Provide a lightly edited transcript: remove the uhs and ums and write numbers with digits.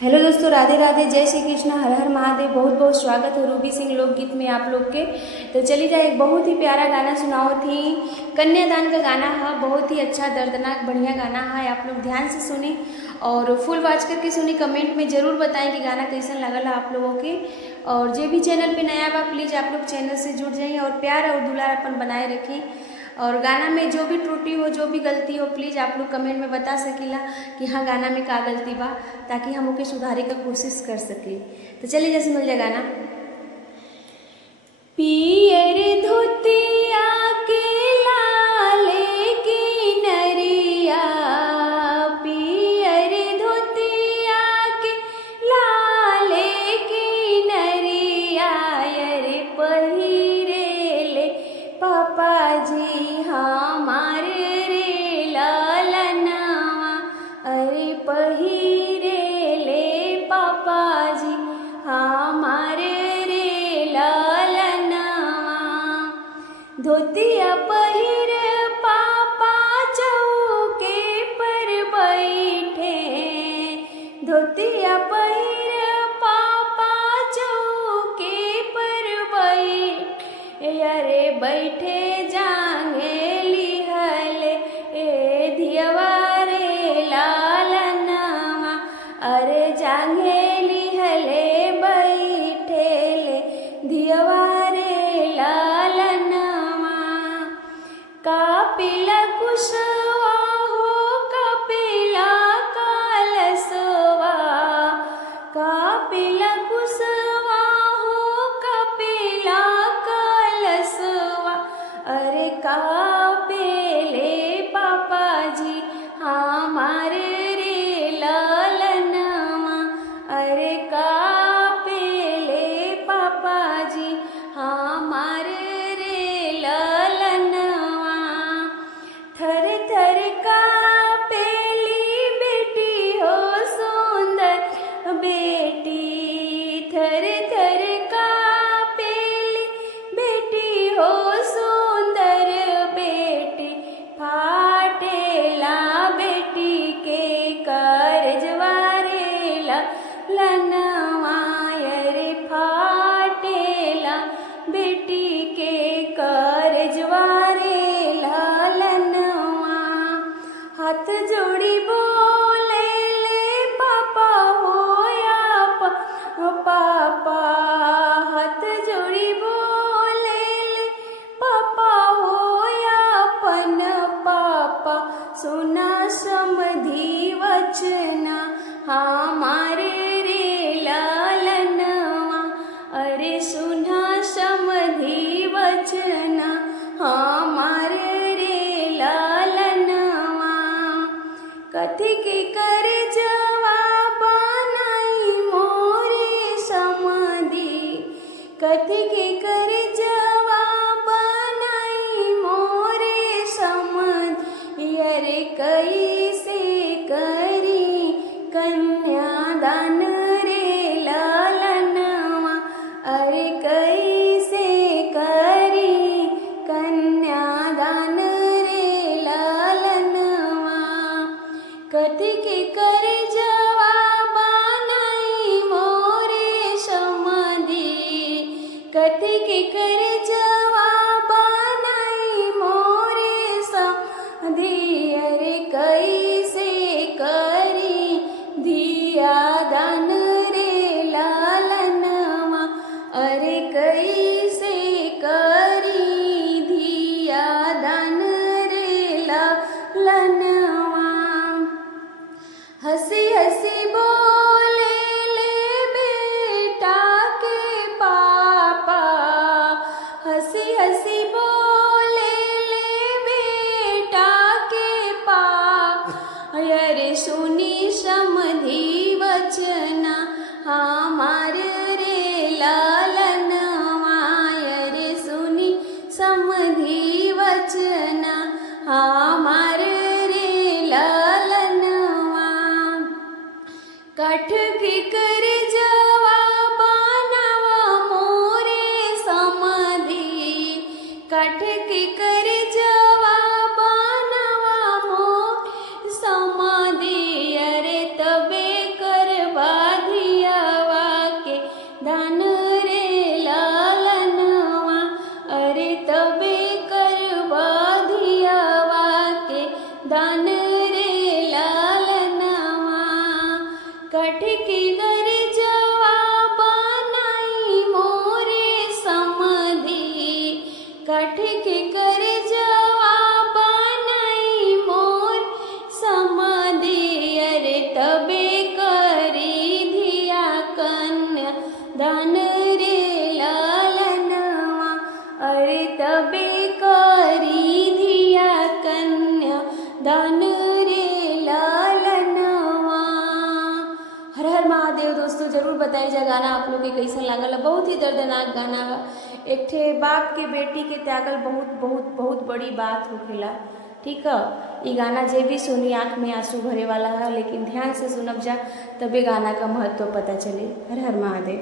Hello दोस्तों, राधे राधे, जय श्री कृष्ण, हर हर महादेव। बहुत बहुत स्वागत है रूबी सिंह लोकगीत में आप लोग के। तो चलिए जाए, एक बहुत ही प्यारा गाना सुनाओ थी। कन्यादान का गाना है, बहुत ही अच्छा दर्दनाक बढ़िया गाना है। आप लोग ध्यान से सुनी और फुल वॉच करके सुनी। कमेंट में ज़रूर बताएं कि गाना कैसा लगल है आप लोगों के। और जो भी चैनल पर नया बा, प्लीज़ आप लोग चैनल से जुड़ जाइए और प्यार और दुलारापन बनाए रखें। और गाना में जो भी त्रुटि हो, जो भी गलती हो, प्लीज़ आप लोग कमेंट में बता सकीला कि हाँ गाना में का गलती बा, ताकि हम ओके सुधारे का कोशिश कर सके। तो चलिए जैसे मिल जाए गाना। पियर धोतिया के लाले की नरिया, पियर धोतिया के लाले की नरिया, अरे पहिरेले पापा जी हमारे रे लालनवा, अरे पहिरेले पापा जी हमारे रे लालनवा। धोतिया पहिर पापा चौके पर बैठे, धोतिया पहिर पापा चौके पर बैठे, अरे बैठे जांगे लिहले ए धियवा रे लालनवा, अरे जांगे लिहले बैठेले धियवा रे लालनवा। कापिला कुशवा हो कपिला कालसवा, कापिला कुशवा हो कपिला कालसवा, अरे कापेले पापा जी हमारे रे लालनवा, अरे कापेले पापा जी हमारे रे लालनवा। थर थर कापेली बेटी हो सुंदर बेटी, थर थर कापेली बेटी हो सुंदर बेटी, फाटेला बेटी के करजवा रे लालनवा, अरे फाटेला बेटी के करजवा रे लालनवा। हाथ जोड़ी बोले ले पापा होया पापा, हाथ जोड़ी बोले ले पापा होया पन पापा, सुना समधी वचना हमारे रे लालनवा, अरे सुना समधी वचना हमारे रे लालनवा। कथी के कर जवाब नहीं मोरे समधी, कथी के कर जवाब नहीं मोरे समधी, अरे कैसे करी कन्यादान रे लालनवा, अरे कैसे करी कन्यादान रे लालनवा। कथी के कर जवाब नहीं मोरे समधी, कथी के कर जवाब नहीं मोरे समधी, अरे कैसे करी दिया दान रे लालनवा, अरे कैसे करी दिया दान रे लालनवा। हंसी हंसी बोले ले बेटा के पापा, हंसी हंसी बोले ले बेटा के पापा, अरे सुनी समधी वचना हमारे रे लालनवा, अरे सुनी समधी वचना हमारे रे लालनवा। काठ के कर जवाब नवा मोरे समधी, काठ के कर जवाब नवा मोरे समधी, अरे तबे करवा कठ के गर जवाब नहीं मोरे समधी, कठ के कर जवाब नहीं मोर समधी। अरे तबे करी धिया कन्या दान रे लालनवा, अरे तबे करी धिया कन्या दान रे लालनवा। हर हर महादेव। दोस्तों जरूर बताइए जा गाना आप लोग के कैसा लागल है। बहुत ही दर्दनाक गाना है। एक ठे बाप के बेटी के त्यागल बहुत बहुत बहुत बड़ी बात होखेला। ठीक है, ये गाना जे भी सुनी आँख में आंसू भरे वाला है, लेकिन ध्यान से सुनब जा तबे गाना का महत्व पता चले। हर हर महादेव।